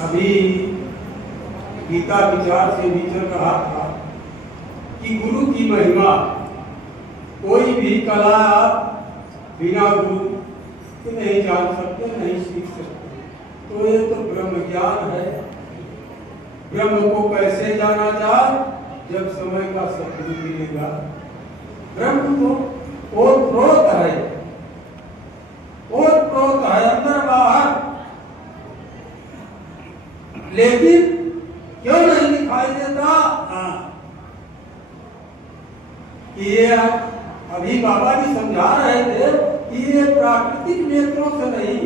अभी गीता विचार से भी चल रहा था कि गुरु की महिमा, कोई भी कला आप बिना गुरु के नहीं जान सकते, नहीं सीख सकते। तो ये तो ब्रह्म ज्ञान है। ब्रह्म को कैसे जाना जाए? जब समय का सदगुरु मिलेगा। ब्रह्म तो ओतप्रोत है, ओतप्रोत है, अंदर बाहर, लेकिन क्यों नहीं दिखाई देता? कि ये अभी बाबा जी समझा रहे थे कि ये प्राकृतिक नेत्रों से नहीं,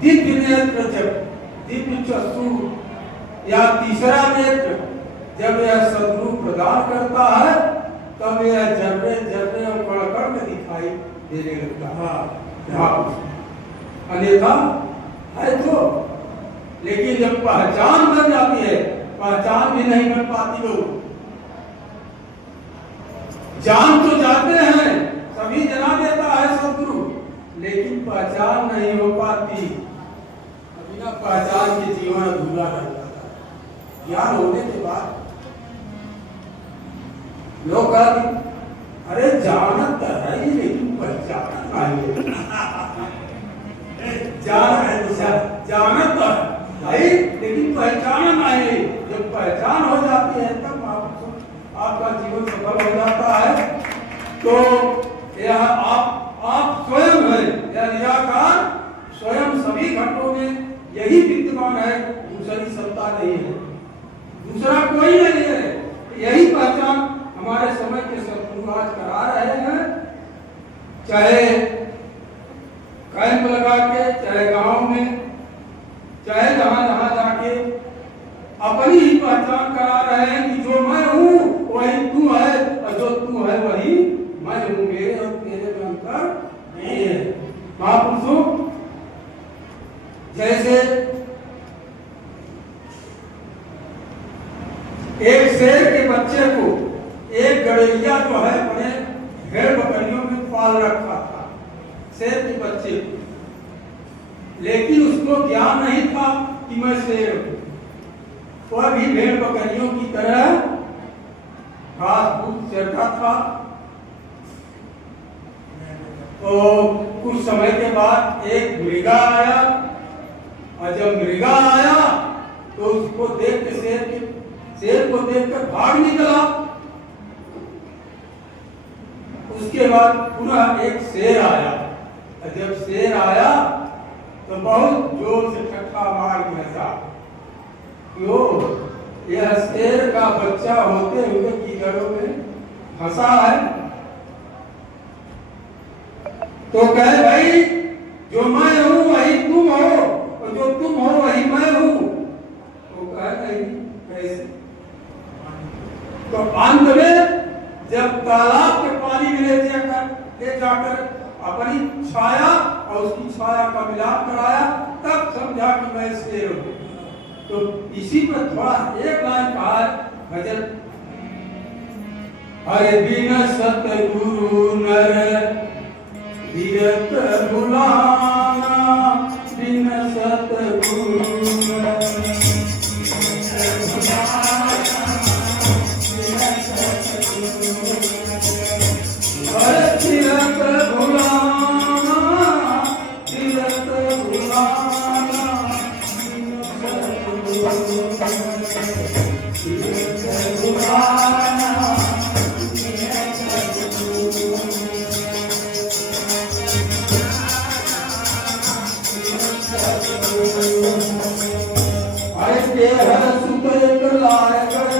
दिव्य नेत्र, जब दिव्य चक्षु या तीसरा नेत्र जब यह सदगुरु प्रदान करता है, तब यह जर्रे जर्रे और कण में दिखाई देने लगता है। अन्यथा है तो, लेकिन जब पहचान बन जाती है, पहचान भी नहीं बन पाती। लोग जान तो जाते हैं, सभी जना देता है सदगुरु, लेकिन पहचान नहीं हो पाती। बिना पहचान के जीवन अधूरा रह जाता है। ज्ञान होने के बाद लोग कहते, अरे जानत है ही, लेकिन पहचान नहीं। जानत है लेकिन पहचान नहीं। जब पहचान हो जाती है, तब आपका जीवन सफल हो जाता है। तो यह आप स्वयं है, यह निराकार स्वयं सभी घटों में यही विद्यमान है, दूसरी सत्ता नहीं है, दूसरा कोई नहीं है। यही पहचान हमारे समय के सदगुरु आज करा रहे हैं। चाहे कैंप लगा के, चाहे गांव में, चाहे जहां जहां जाके अपनी ही पहचान करा रहे हैं कि जो मैं हूं वही तू है, और जो तू है वही मैं हूं। मेरे और तेरे में अंतर नहीं है। महापुरुषों, जैसे एक शेर के बच्चे को एक गड़ेरिया जो है अपने भेड़ बकरियों में पाल रखा था, शेर के बच्चे को, लेकिन उसको ज्ञान नहीं था कि मैं शेर हूं। वह भी भेड़ बकरियों की तरह घास फूस चरता था। तो कुछ समय के बाद एक मृगा आया, और जब मृगा आया तो उसको देख के शेर को देखकर भाग निकला। उसके बाद पुनः एक शेर आया, और जब शेर आया तो बहुत जोर से ठट्ठा मार के हंसा। क्यों? यह शेर का बच्चा होते हुए कीड़ों में फंसा है। तो कहे, भाई जो मैं हूं वही तुम हो, और जो तुम हो वही मैं हूं। तो कहे, नहीं कैसे? तो अंत में जब तालाब के पानी में ले जाकर अपनी छाया और उसकी छाया का मिलाप कराया, तब समझा कि मैं शेर हूं। तो इसी पर थोड़ा एक लाइन कहा है भजन, हरे बिन सतगुरु नर धीरत बुलाना, बिन सतगुरु नर तीरथ बुलाना, तीरथ बुलाना, तीरथ बुलाना।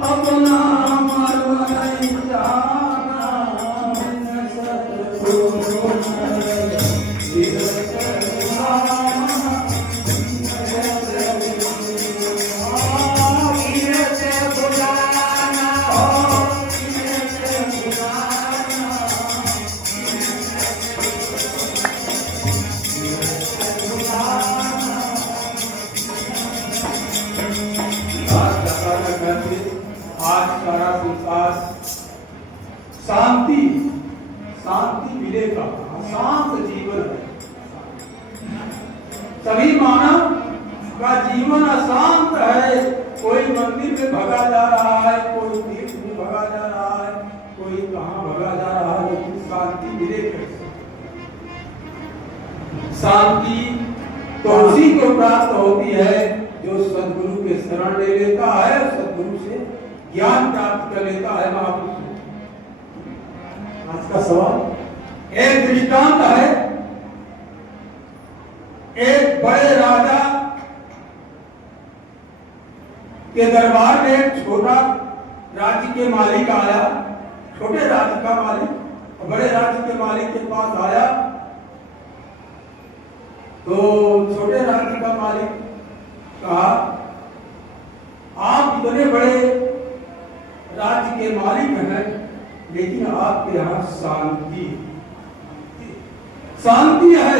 अपना मर्म नहीं जाना, सारा संसार शांति शांति मिलेगा, शांत जीवन है। सभी मानव का जीवन अशांत है। कोई मंदिर में भगा जा रहा है, कोई तीर्थ में भगा जा रहा है, कोई कहां भगा जा रहा है, लेकिन शांति मिले कैसे? शांति तो उसी को प्राप्त होती है जो सद्गुरु के शरण ले लेता है, सद्गुरु से ज्ञान प्राप्त कर लेता है। महापुरुष आज का सवाल एक दृष्टांत है। एक बड़े राजा के दरबार में एक छोटा राज्य के मालिक आया। छोटे राज्य का मालिक बड़े राज्य के मालिक के पास आया तो छोटे राज्य का मालिक कहा, आप इतने बड़े राज्य के मालिक हैं, लेकिन आपके यहाँ शांति है,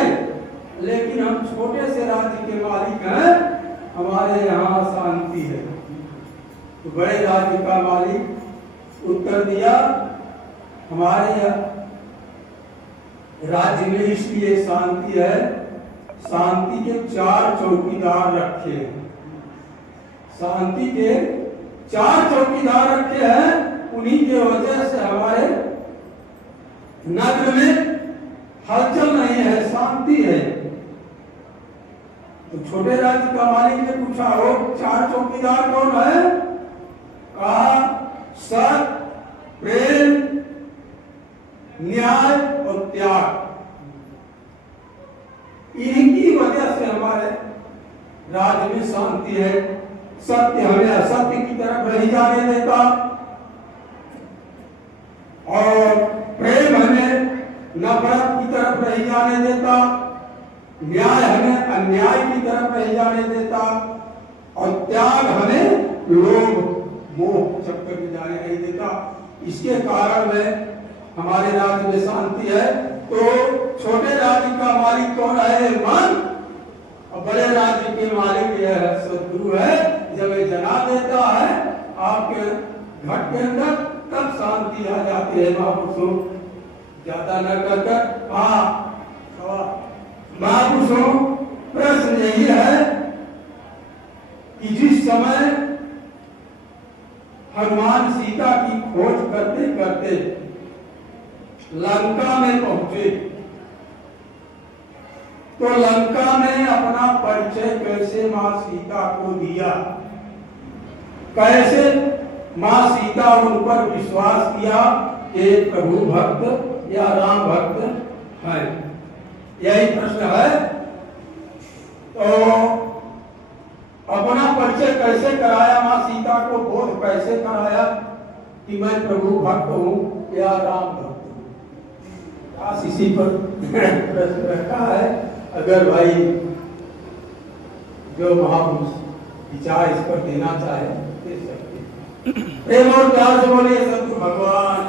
लेकिन हम छोटे से राज्य के मालिक हैं, हमारे यहाँ शांति है। तो बड़े राज्य का मालिक उत्तर दिया, हमारे राज्य में इसलिए शांति है, शांति के 4 चौकीदार रखे हैं। शांति के 4 चौकीदार रखे हैं, उन्हीं के वजह से हमारे नगर में हलचल नहीं है, शांति है। तो छोटे राज्य का मालिक ने पूछा, वो 4 चौकीदार कौन है? कहा, सत्य, प्रेम, न्याय और त्याग। इनकी वजह से हमारे राज्य में शांति है। सत्य हमें असत्य की तरफ नहीं जाने देता, और प्रेम हमें नफरत की तरफ नहीं जाने देता, न्याय हमें अन्याय की तरफ नहीं जाने देता, और त्याग हमें लोभ मोह चक्कर में जाने नहीं देता। इसके कारण में हमारे राज्य में शांति है। तो छोटे राज्य का मालिक कौन है? मन। और बड़े राज्य के मालिक यह सद्गुरु है। जब ये जना देता है आपके घट के अंदर, तब शांति आ जाती है। महापुरुषों ज्यादा न कर महापुरुषों प्रश्न यही है कि जिस समय हनुमान सीता की खोज करते करते लंका में पहुंचे, तो लंका में अपना परिचय कैसे मां सीता को दिया, कैसे मां सीता उन पर विश्वास किया कि प्रभु भक्त या राम भक्त है, यही प्रश्न है। तो अपना परिचय कैसे कराया, मां सीता को बोध कैसे कराया कि मैं प्रभु भक्त हूं या राम भक्त हूं? इसी पर प्रश्न रखा है। अगर भाई जो महापुरुष विचार इस पर देना चाहे दे सकते। प्रेम और प्यार से बोलिए सद्गुरु भगवान।